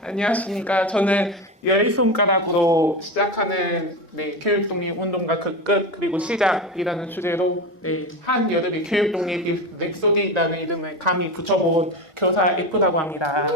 안녕하십니까. 저는 열 손가락으로 시작하는 교육 독립 운동가 그 끝 그리고 시작이라는 주제로 한 여름의 교육 독립 랩소디라는 이름을 감히 붙여본 교사 F라고 합니다.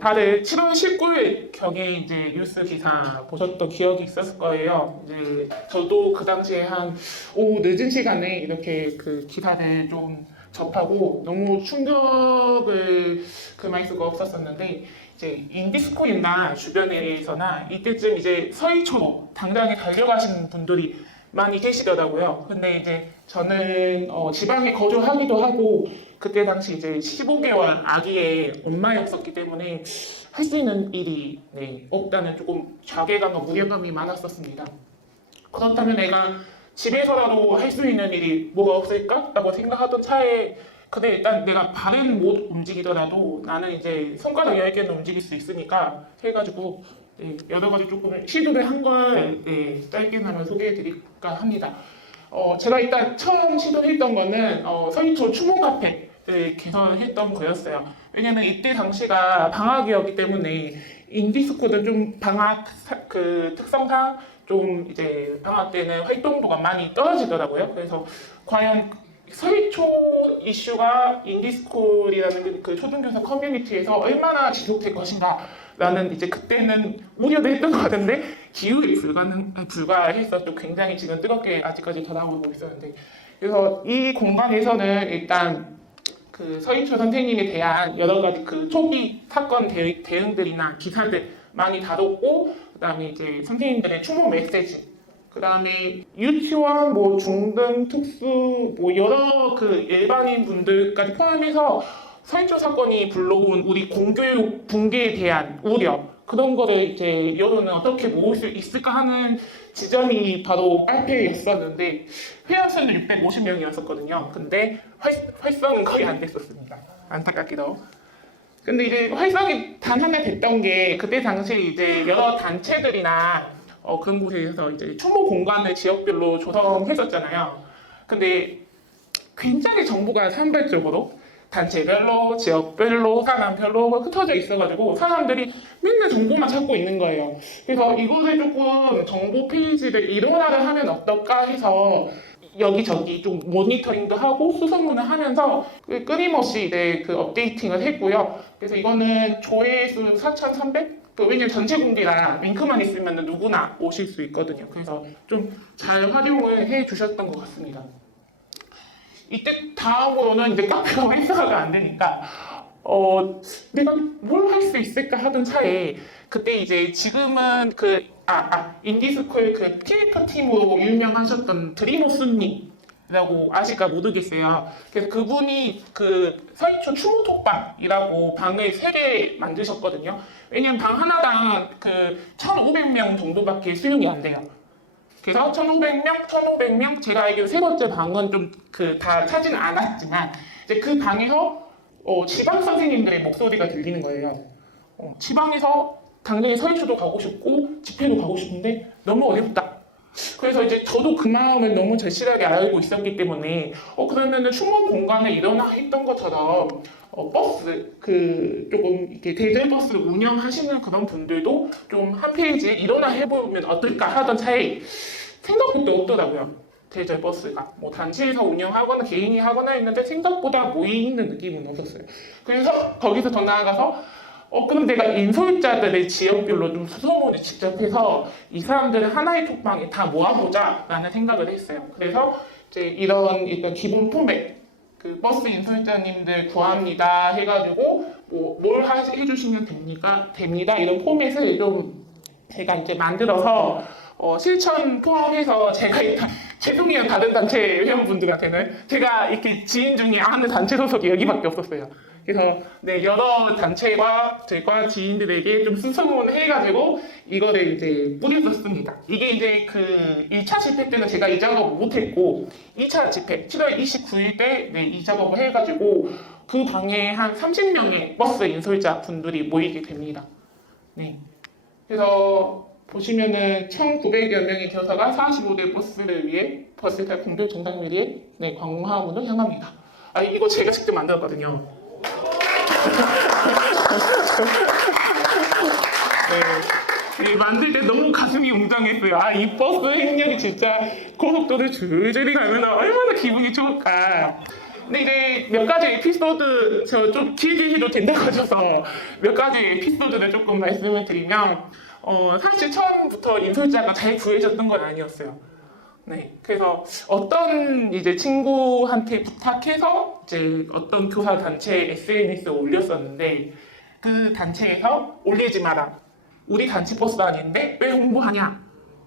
다들 7월 19일 경에 이제 뉴스 기사 보셨던 기억이 있었을 거예요. 이제 저도 그 당시에 한 오후 늦은 시간에 이렇게 그 기사를 좀 접하고 너무 충격을 금할 수가 없었었는데 이제 인디스코이나 주변에서나 이때쯤 이제 서희초로 당장에 달려가시는 분들이 많이 계시더라고요. 근데 이제 저는 지방에 거주하기도 하고 그때 당시 이제 15개월 아기의 엄마였었기 때문에 할 수 있는 일이 없다는 조금 자괴감과 무게감이 많았었습니다. 그렇다면 내가 집에서라도 할 수 있는 일이 뭐가 없을까? 라고 생각하던 차에 근데 일단 내가 발은 못 움직이더라도 나는 이제 손가락 10개는 움직일 수 있으니까 해가지고 여러 가지 조금 시도를 한 걸 짧게나마 소개해 드릴까 합니다. 제가 일단 처음 시도했던 거는 서희초 추모 카페를 개설했던 거였어요. 왜냐면 이때 당시가 방학이었기 때문에 인디스코는 좀 방학 그 특성상 좀 이제 방학 때는 활동도가 많이 떨어지더라고요. 그래서 과연 서희초 이슈가 인디스쿨이라는 그 초등교사 커뮤니티에서 얼마나 지속될 것인가 라는 이제 그때는 우려도 했던 것 같은데 기후에 불과해서 또 굉장히 지금 뜨겁게 아직까지 전화오고 있었는데 그래서 이 공간에서는 일단 그 서희초 선생님에 대한 여러 가지 그 초기 사건 대응들이나 기사들 많이 다뤘고 그다음에 이제 선생님들의 추모 메시지 그다음에 유치원, 뭐 중등, 특수, 뭐 여러 그 일반인 분들까지 포함해서 서희초 사건이 불러온 우리 공교육 붕괴에 대한 우려 그런 거를 이제 여론은 어떻게 모을 수 있을까 하는 지점이 바로 빨페였었는데 회원수는 650명이었었거든요. 근데 활성은 거의 안 됐었습니다. 안타깝게도. 근데 이제 활성이 단 하나 됐던 게 그때 당시에 이제 여러 단체들이나 그런 곳에서 이제 추모 공간을 지역별로 조성했었잖아요. 근데 굉장히 정보가 산발적으로 단체별로, 지역별로, 사람별로 흩어져 있어가지고 사람들이 맨날 정보만 찾고 있는 거예요. 그래서 이거를 조금 정보 페이지를 일원화를 하면 어떨까 해서 여기저기 좀 모니터링도 하고 수소문을 하면서 끊임없이 그 업데이팅을 했고요. 그래서 이거는 조회수 4,300? 왜냐면 전체 공개라 링크만 있으면 누구나 오실 수 있거든요. 그래서 좀 잘 활용을 해 주셨던 것 같습니다. 이때 다음으로는 이제 카페가 활성화가 안 되니까 내가 뭘 할 수 있을까 하던 차에 그때 이제 지금은 인디스코의 그 TF 팀으로 유명하셨던 드리모스님이라고 아실까 모르겠어요. 그래서 그분이 그 서희초 추모 톡방이라고 방을 3개 만드셨거든요. 왜냐면 방 하나당 그 1,500명 정도밖에 수용이 안 돼요. 그래서 1,500명, 제가 알기로 세 번째 방은 좀 다 차지는 않았지만 이제 그 방에서 지방 선생님들의 목소리가 들리는 거예요. 지방에서 당연히 서희초도 가고 싶고 집회도 가고 싶은데 너무 어렵다. 그래서 이제 저도 그 마음을 너무 절실하게 알고 있었기 때문에 그러면은 추모 공간에 일어나 했던 것처럼 버스 조금 이렇게 대절 버스를 운영하시는 그런 분들도 좀 한 페이지에 일어나 해보면 어떨까 하던 차에 생각보다 없더라고요. 대절 버스가 뭐 단체에서 운영하거나 개인이 하거나 했는데 생각보다 모이 있는 느낌은 없었어요. 그래서 거기서 더 나아가서 그럼 내가 인솔자들의 지역별로 좀 수소문을 직접 해서 이 사람들을 하나의 톡방에 다 모아보자라는 생각을 했어요. 그래서 이제 이런 일단 기본 포맷 그 버스 인솔자님들 구합니다 해가지고 뭘 해주시면 됩니다 이런 포맷을 좀 제가 이제 만들어서 실천 포함해서 제가 일단 죄송해요 다른 단체 회원분들한테는 제가 이렇게 지인 중에 아는 단체 소속이 여기밖에 없었어요. 그래서 여러 단체와 제가 지인들에게 좀 수소문 해가지고 이거를 이제 뿌려줬습니다. 이게 이제 그 1차 집회 때는 제가 이 작업을 못했고 2차 집회 7월 29일 때 이 작업을 해가지고 그 방에 한 30명의 버스 인솔자 분들이 모이게 됩니다. 그래서 보시면은 1,900여 명의 교사가 45대 버스를 위해 버스 탈 공별 정당을 위해 광화문을 향합니다. 아, 이거 제가 직접 만들었거든요. 네, 만들 때 너무 가슴이 웅장했어요. 아, 이 버스 행렬이 진짜 고속도로 줄줄이 가면 얼마나 기분이 좋을까. 근데 이제 몇 가지 에피소드, 저 좀 길게 해도 된다고 하셔서 몇 가지 에피소드를 조금 말씀을 드리면, 사실 처음부터 인솔자가 잘 구해졌던 건 아니었어요. 네, 그래서 어떤 이제 친구한테 부탁해서 이제 어떤 교사 단체 SNS에 올렸었는데, 그 단체에서 올리지 마라. 우리 단체 버스 아닌데 왜 홍보하냐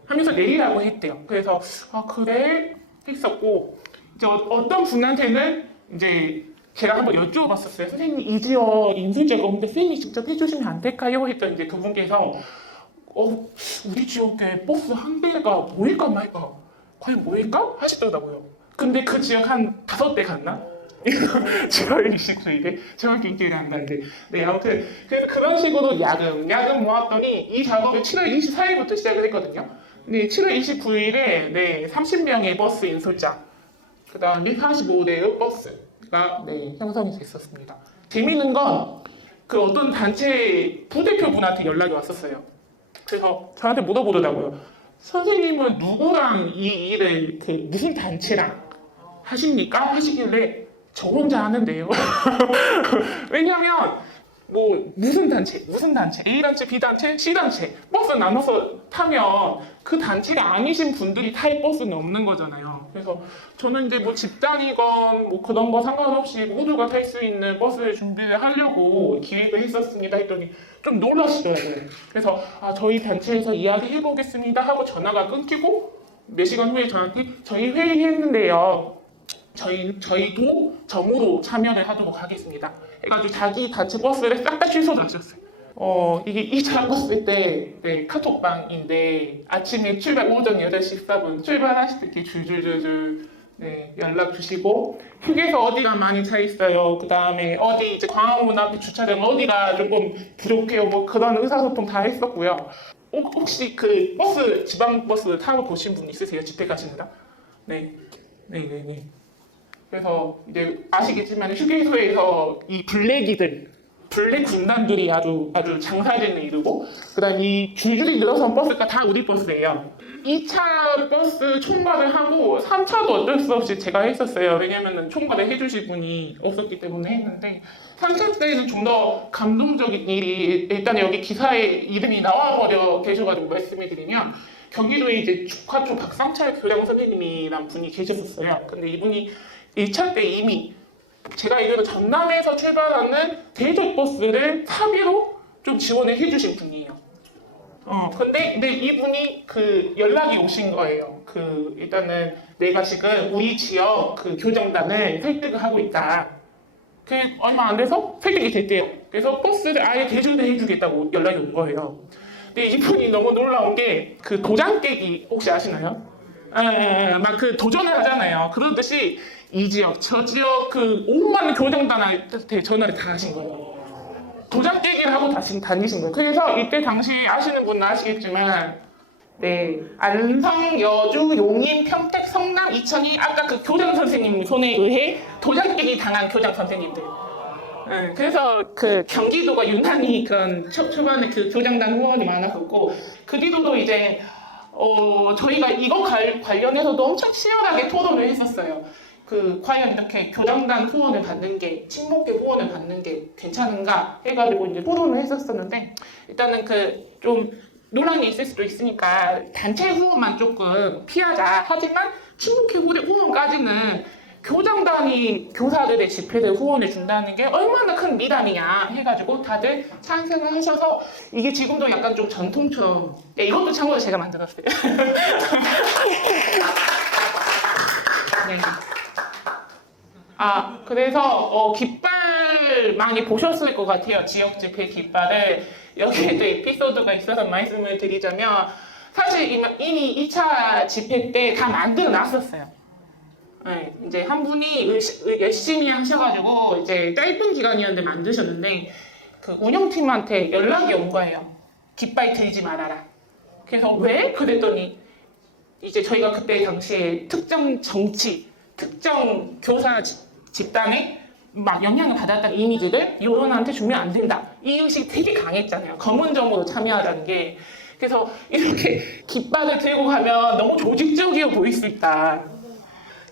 하면서 내리라고 했대요. 그래서 그래 했었고, 이제 어떤 분한테는 이제 제가 한번 여쭈어봤었어요. 선생님 이 지역 인솔자가 없는데 선생님이 직접 해주시면 안 될까요? 했더니 이제 그분께서 우리 지역에 버스 한 대가 모일까 말까 과연 모일까? 하시더라고요. 근데 그 지역 한 5대 갔나? 저희 29일에 정확히 기억이 안 나는데, 네, 아무튼 그래서 그런 식으로 야금 모았더니 이 작업을 7월 24일부터 시작을 했거든요. 네, 7월 29일에 네, 30명의 버스 인솔자, 그 다음에 45대의 버스가 네, 형성이 됐었습니다. 재미있는 건 그 어떤 단체 부대표분한테 연락이 왔었어요. 그래서 저한테 물어보더라고요. 선생님은 누구랑 이 일을 그 무슨 단체랑 하십니까? 하시길래 저 혼자 하는데요. 왜냐면 뭐 무슨 단체 A단체, B단체, C단체 버스 나눠서 타면 그 단체가 아니신 분들이 탈 버스는 없는 거잖아요. 그래서 저는 이제 뭐 집단이건 뭐 그런 거 상관없이 모두가 탈 수 있는 버스를 준비를 하려고 기획을 했었습니다 했더니 좀 놀라시더라고요. 그래서 저희 단체에서 이야기해 보겠습니다 하고 전화가 끊기고 몇 시간 후에 저한테 저희 회의했는데요. 저희도 점으로 참여를 하도록 하겠습니다. 해가지고 자기 단체 버스를 싹 다 취소를 하셨어요. 이게 2차 버스 때 네, 카톡방인데 아침에 오전 8시 14분 출발하실 때 이렇게 줄줄줄줄 네, 연락 주시고 휴게소 어디가 많이 차 있어요. 그 다음에 어디 이제 광화문 앞에 주차장 어디가 조금 부족해요. 뭐 그런 의사소통 다 했었고요. 혹시 그 버스 지방 버스 타고 보신 분 있으세요? 집회 가시느라? 네. 그래서 이제 아시겠지만 휴게소에서 이 블랙 군단들이 아주 장사진을 이루고, 그다음 이 줄줄이 늘어선 버스가 다 우리 버스예요. 2차 버스 총괄을 하고 3차도 어쩔 수 없이 제가 했었어요. 왜냐면은 총괄을 해주실 분이 없었기 때문에 했는데, 3차 때는 좀 더 감동적인 일이 일단 여기 기사에 이름이 나와버려 계셔가지고 말씀을 드리면, 경기도에 이제 축하초 박상철 교장 선생님이란 분이 계셨었어요. 근데 이분이 1차 때 이미 제가 알기로 전남에서 출발하는 대전 버스를 사비로 좀 지원을 해주신 분이에요. 근데 이분이 그 연락이 오신 거예요. 일단은 내가 지금 우리 지역 그 교정단을 설득을 하고 있다. 얼마 안 돼서 설득이 됐대요. 그래서 버스를 아예 대전에 해주겠다고 연락이 온 거예요. 근데 이분이 너무 놀라운 게 그 도장 깨기 혹시 아시나요? 막 그 도전을 하잖아요. 그러듯이 이 지역, 저 지역 그 5만 교정단한테 전화를 다 하신 거예요. 도장 깨기를 하고 다니신 거예요. 그래서 이때 당시 아시는 분은 아시겠지만, 네, 안성, 여주, 용인, 평택, 성남, 이천이 아까 그 교장 선생님 손에 의해 도장 깨기 당한 교장 선생님들. 그래서 그 경기도가 유난히 그런 초반에 그 교장단 후원이 많았었고, 그 뒤로도 이제 저희가 이거 관련해서도 엄청 치열하게 토론을 했었어요. 과연 이렇게 교장단 후원을 받는 게, 친목계 후원을 받는 게 괜찮은가 해가지고 이제 토론을 했었었는데, 일단은 좀 논란이 있을 수도 있으니까 단체 후원만 조금 피하자. 하지만 친목계 후원까지는 교장단이 교사들의 집회를 후원해 준다는 게 얼마나 큰 미담이냐 해가지고 다들 찬성을 하셔서 이게 지금도 약간 좀 전통처럼, 이것도 참고로 제가 만들었어요. 네. 그래서 깃발 많이 보셨을 것 같아요. 지역 집회 깃발을. 여기에도 에피소드가 있어서 말씀을 드리자면, 사실 이미 2차 집회 때 다 만들어 놨었어요. 네, 이제 한 분이 열심히 하셔가지고 이제 짧은 기간이었는데 만드셨는데, 그 운영팀한테 연락이 온 거예요. 깃발 들지 말아라. 그래서 왜? 그랬더니 이제 저희가 그때 당시에 특정 정치, 특정 교사 집단에 막 영향을 받았다는 이미지를 여론한테 주면 안 된다. 이 의식이 되게 강했잖아요. 검은점으로 참여하자는 게. 그래서 이렇게 깃발을 들고 가면 너무 조직적이어 보일 수 있다.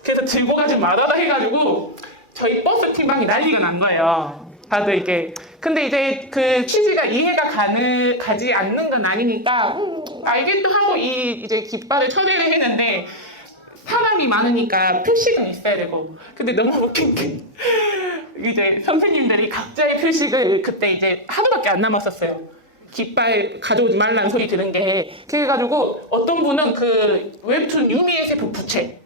그래서 들고 가지 말아라 해가지고 저희 버스 팀방이 난리가 난 거예요. 다들 이게. 근데 이제 그 취지가 이해가 가지 않는 건 아니니까 알겠다 하고 이제 깃발을 철회를 했는데 사람이 많으니까 표식은 있어야 되고. 근데 너무 웃긴 게 이제 선생님들이 각자의 표식을 그때 이제 하루밖에 안 남았었어요. 깃발 가져오지 말라는 소리 들은 게. 그래가지고 어떤 분은 그 웹툰 유미의 세포 부채,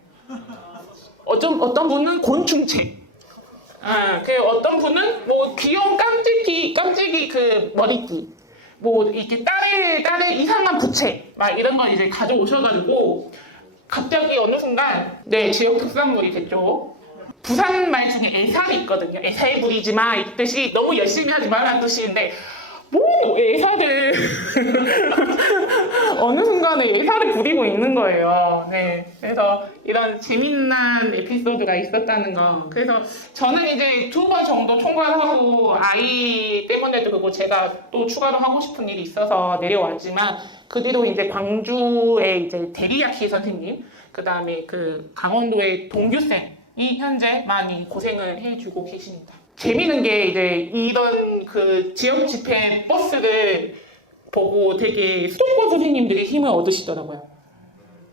어떤 분은 곤충체, 그 어떤 분은 뭐 귀여운 깜찍이 그 머리띠, 뭐 이렇게 딸의 이상한 부채 막 이런 걸 이제 가져오셔가지고 갑자기 어느 순간 지역 특산물이 됐죠. 부산 말 중에 애살이 있거든요. 애살 부리지 마 이 뜻이 너무 열심히 하지 말라는 뜻인데 뭐 애살을 어느 순간에 애살을 부리고 있는 거예요. 네, 그래서 이런 재미난 에피소드가 있었다는 거. 그래서 저는 이제 2번 정도 총괄하고 아이 때문에도 그렇고 제가 또 추가로 하고 싶은 일이 있어서 내려왔지만 그 뒤로 이제 광주의 이제 데리야키 선생님, 그 다음에 그 강원도의 동규쌤이 현재 많이 고생을 해주고 계십니다. 재미있는 게 이제 이런 그 지역 집회 버스를 보고 되게 수도권 선생님들이 힘을 얻으시더라고요.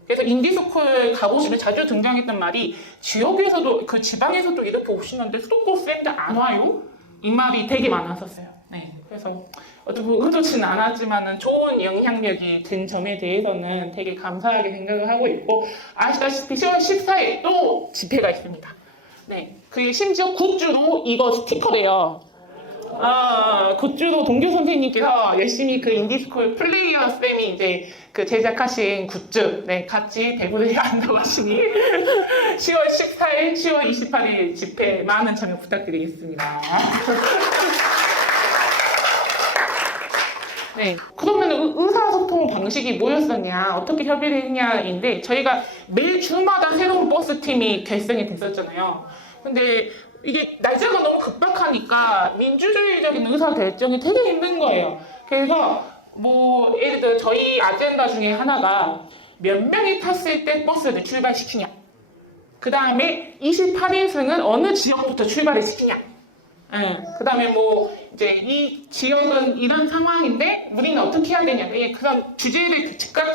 그래서 인디스쿨 가보시면 자주 등장했던 말이 지역에서도 그 지방에서도 이렇게 오시는데 수도권 쌤들 안 와요? 이 말이 되게 많았었어요. 네, 그래서 어떻게 보면 의도치는 않았지만은 좋은 영향력이 든 점에 대해서는 되게 감사하게 생각을 하고 있고 아시다시피 10월 14일 또 집회가 있습니다. 네, 그게 심지어 굿즈로 이거 스티커래요. 굿즈로 동교 선생님께서 열심히 그 인디스쿨 플레이어 쌤이 이제 그 제작하신 굿즈, 같이 배부르게 한다고 하시니 10월 14일, 10월 28일 집회 많은 참여 부탁드리겠습니다. 네, 그러면 의사소통 방식이 뭐였었냐, 어떻게 협의를 했냐인데 저희가 매 주마다 새로운 버스팀이 결성이 됐었잖아요. 근데 이게 날짜가 너무 급박하니까 민주주의적인 의사결정이 되게 힘든 거예요. 그래서 뭐 예를 들어 저희 아젠다 중에 하나가 몇 명이 탔을 때 버스를 출발시키냐, 그 다음에 28인승은 어느 지역부터 출발을 시키냐, 그 다음에 뭐 이제 이 지역은 이런 상황인데 우리는 어떻게 해야 되냐, 그런 주제를 즉각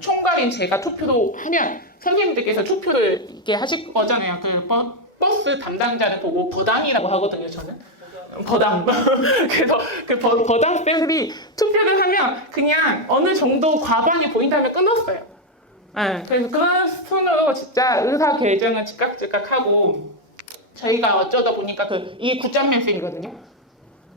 총괄인 제가 투표로 하면 선생님들께서 투표를 이렇게 하실 거잖아요. 그 버스 담당자를 보고 버당이라고 하거든요, 저는. 버당. 그래서 그 버당 쌤들이 투표를 하면 그냥 어느 정도 과반이 보인다면 끊었어요. 그래서 그런 순으로 진짜 의사결정을 즉각 하고 저희가 어쩌다 보니까 이게 굿잠맨 쌤이거든요.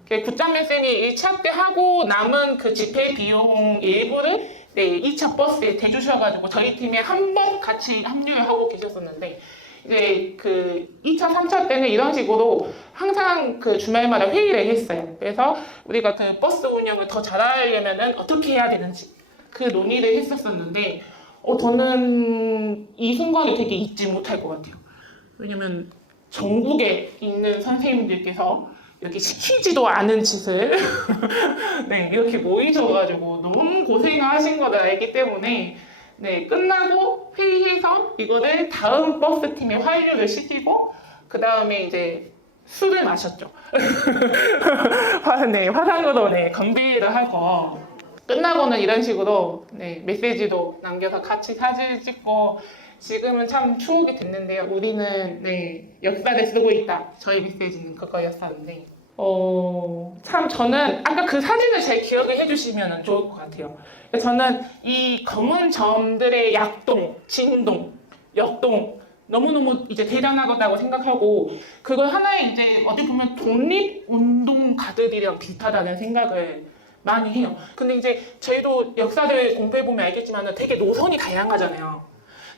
굿잠맨 쌤이 1차 때 하고 남은 그 집회 비용 일부를 2차 버스에 대주셔가지고 저희 팀에 한 번 같이 합류를 하고 계셨었는데 이제 그 2차, 3차 때는 이런 식으로 항상 그 주말마다 회의를 했어요. 그래서 우리가 그 버스 운영을 더 잘하려면은 어떻게 해야 되는지 그 논의를 했었었는데 저는 이 순간이 되게 잊지 못할 것 같아요. 왜냐면 전국에 있는 선생님들께서 이렇게 시키지도 않은 짓을 이렇게 모이셔가지고 너무 고생을 하신 거를 알기 때문에 끝나고 회의해서 이거를 다음 버스 팀에 환류를 시키고 그 다음에 이제 술을 마셨죠. 화상으로 건배를 하고 끝나고는 이런 식으로 메시지도 남겨서 같이 사진 찍고 지금은 참 추억이 됐는데요. 우리는 역사를 쓰고 있다. 저희 메시지는 그거였었는데 참 저는 아까 그 사진을 잘 기억을 해주시면 좋을 것 같아요. 저는 이 검은 점들의 약동, 진동, 역동 너무너무 이제 대단하다고 생각하고 그걸 하나의 이제 어떻게 보면 독립운동가들이랑 비슷하다는 생각을 많이 해요. 근데 이제 저희도 역사를 공부해보면 알겠지만 되게 노선이 다양하잖아요.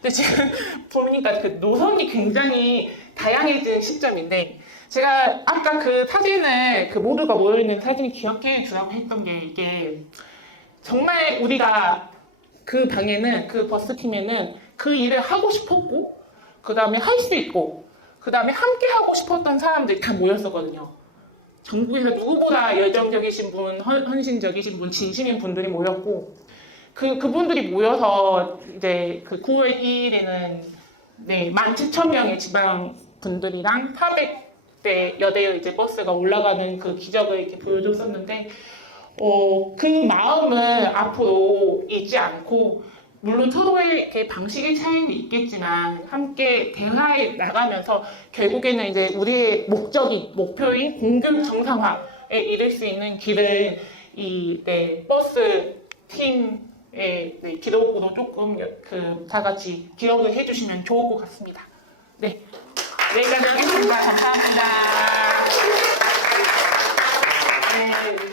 근데 지금 보니까 그 노선이 굉장히 다양해진 시점인데 제가 아까 그 사진을 그 모두가 모여있는 사진을 기억해 주라고 했던 게 이게 정말 우리가 그 방에는 그 버스팀에는 그 일을 하고 싶었고 그 다음에 할 수 있고 그 다음에 함께 하고 싶었던 사람들이 다 모였었거든요. 전국에서 누구보다 열정적이신 분, 헌신적이신 분, 진심인 분들이 모였고, 그분들이 모여서 이제 그 9월 2일에는 네, 17,000명의 지방 분들이랑 400대 여대의 이제 버스가 올라가는 그 기적을 이렇게 보여줬었는데, 그 마음은 앞으로 잊지 않고, 물론 서로의 이렇게 방식의 차이는 있겠지만 함께 대화해 나가면서 결국에는 이제 우리의 목표인 공교 정상화에 이를 수 있는 길을 이 네, 버스 팀의 네, 기록으로 조금 다 같이 기억을 해주시면 좋을 것 같습니다. 네, 여기까지 하겠습니다. 감사합니다. 네.